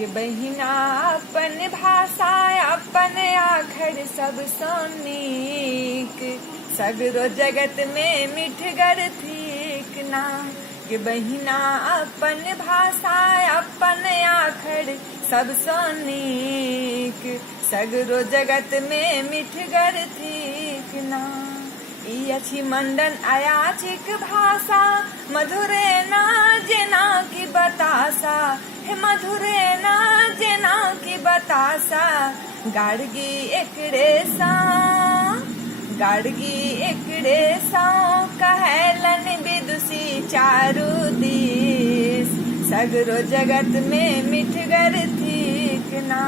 गे बहिना अपन भाषा अपन आखर सब सोनीक सगरो जगत में मिठगर थीक ना। गे बहिना अपन भाषा अपन आखर सब सोनीक सगरो जगत में मिठगर थीक ना। ई अछि मंडन अयाचिक भाषा मधुरे ना जेना की बतासा हे मधुरे ना जेना की बतासा। गाड़गी एकरे सा कहलन विदुषी चारु दिस सगरो जगत में मिठगर थीक ना।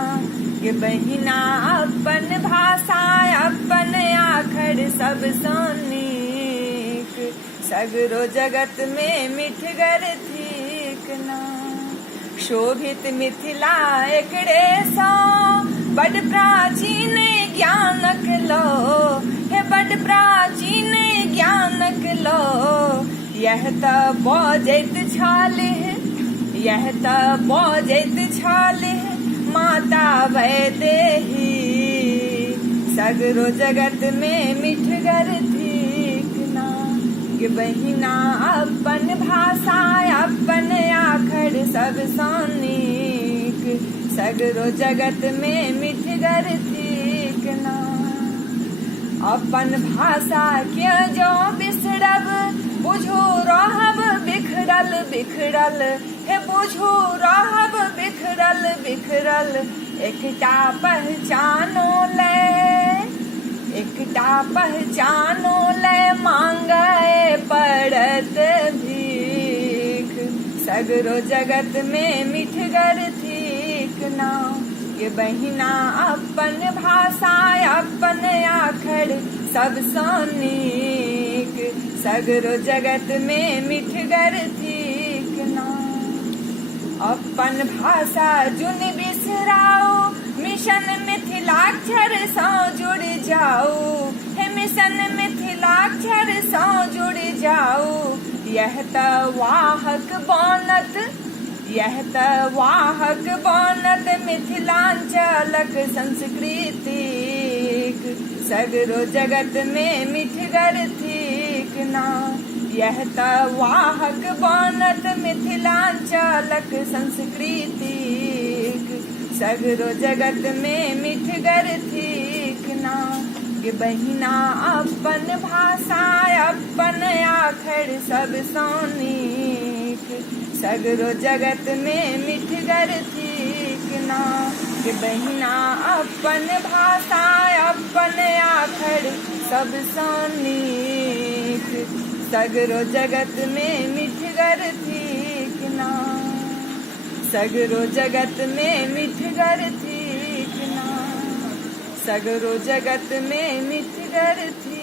गे बहिना अपन भाषा अपन आखर सब सोनीक सगरो जगत में मिठगर थीक ना। शोभित मिथिला एकरे सो बड़ प्राचीन ज्ञानक लो हे बड़ प्राचीन ज्ञानक लो। यह त बजैत छालिह माता वैदेही सगरो जगत में मिठगर थीक ना। गे बहिना अपन भाषा अपन आखर सब सोनीक सगरो जगत में मिठगर थीक ना। अपन भाषा के जो बिसरब बुझू रहब बिखरल हे बुझू रहब बिखरल। एकटा पहचानो ले मांगे पड़त भीख सगरो जगत में मिठगर थीक ना। गे बहिना अपन भाषा अपन आखर सब सोनीक सगरो जगत में मिठगर थीक ना। अपन भाषा जुन बिसराओ मिशन मिथिलाक्षर सौ जुड़ जाओ हे मिशन मिथिलाक्षर सौ जुड़ जाओ। यह त वाहक बनत मिथिलांचलक संस्कृतिक सगरो जगत में मिठगर थीक ना। यह त वाहक बनत मिथिलांचलक संस्कृतिक सगरो जगत में मिठगर थीक ना। गे बहिना अपन भाषा अपन आखर सब सोनीक सगरो जगत में मिठगर थीक ना। गे बहिना अपन भाषा अपन आखर सब सोनीक सगरो जगत में मिठगर थीक ना। सगरो जगत में मिठगर थीक ना। सगरो जगत में मिठगर थीक।